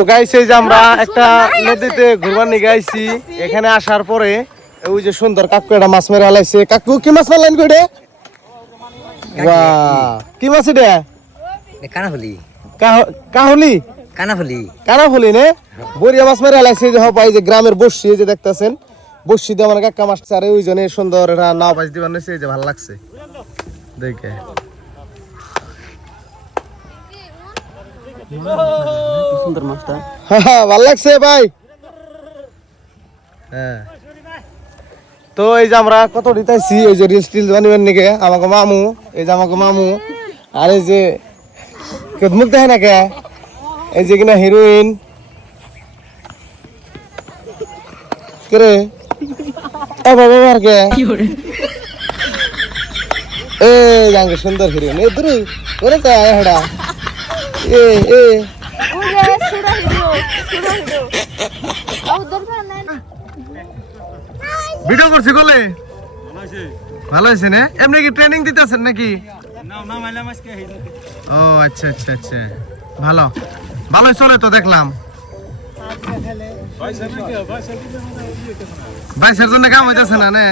তো গাইস এই যে আমরা একটা নদীতে ঘুরবার নিয়ে গাইছি। এখানে আসার পরে ওই যে সুন্দর কাকু একটা মাছ মেরে হালাইছে। কাকু কি মাছ মারলেন কইডে? বাহ, কি মাছ এটা? কানাফুলি কাহুলি কানাফুলি কানাফুলি নে বড়িয়া মাছ মেরে হালাইছে। যে হবা এই যে গ্রামের বর্ষি যে দেখতেছেন, বর্ষি দিয়ে আমার কাকা মাছ চারে ওই জন্য সুন্দর একটা নাও বাজ দিবার নিছে। এই যে ভালো লাগছে দেখে, সুন্দর মাছটা। ভালো লাগছে ভাই। হ্যাঁ, তো এই যে আমরা কত দিতেছি ওই যে রিল স্টিল বানিবেন নাকি আমাকে মামু। এই যে আমাকে মামু আর এই যে মুখ দেখে না কে, এই যে কিনা হিরোইন কে বাবা আর কে এই জাঙ্গে সুন্দর হিরোইন এ দূর ওরে তো হেডা এ এ ভিডিও করছি বলে ভালো হয়েছে না? এমনি কি ট্রেনিং দিতেছেন নাকি? ও আচ্ছা আচ্ছা আচ্ছা, ভালো ভালোই চলে তো দেখলাম। বাইশের জন্য কাম হইতেছে না নে?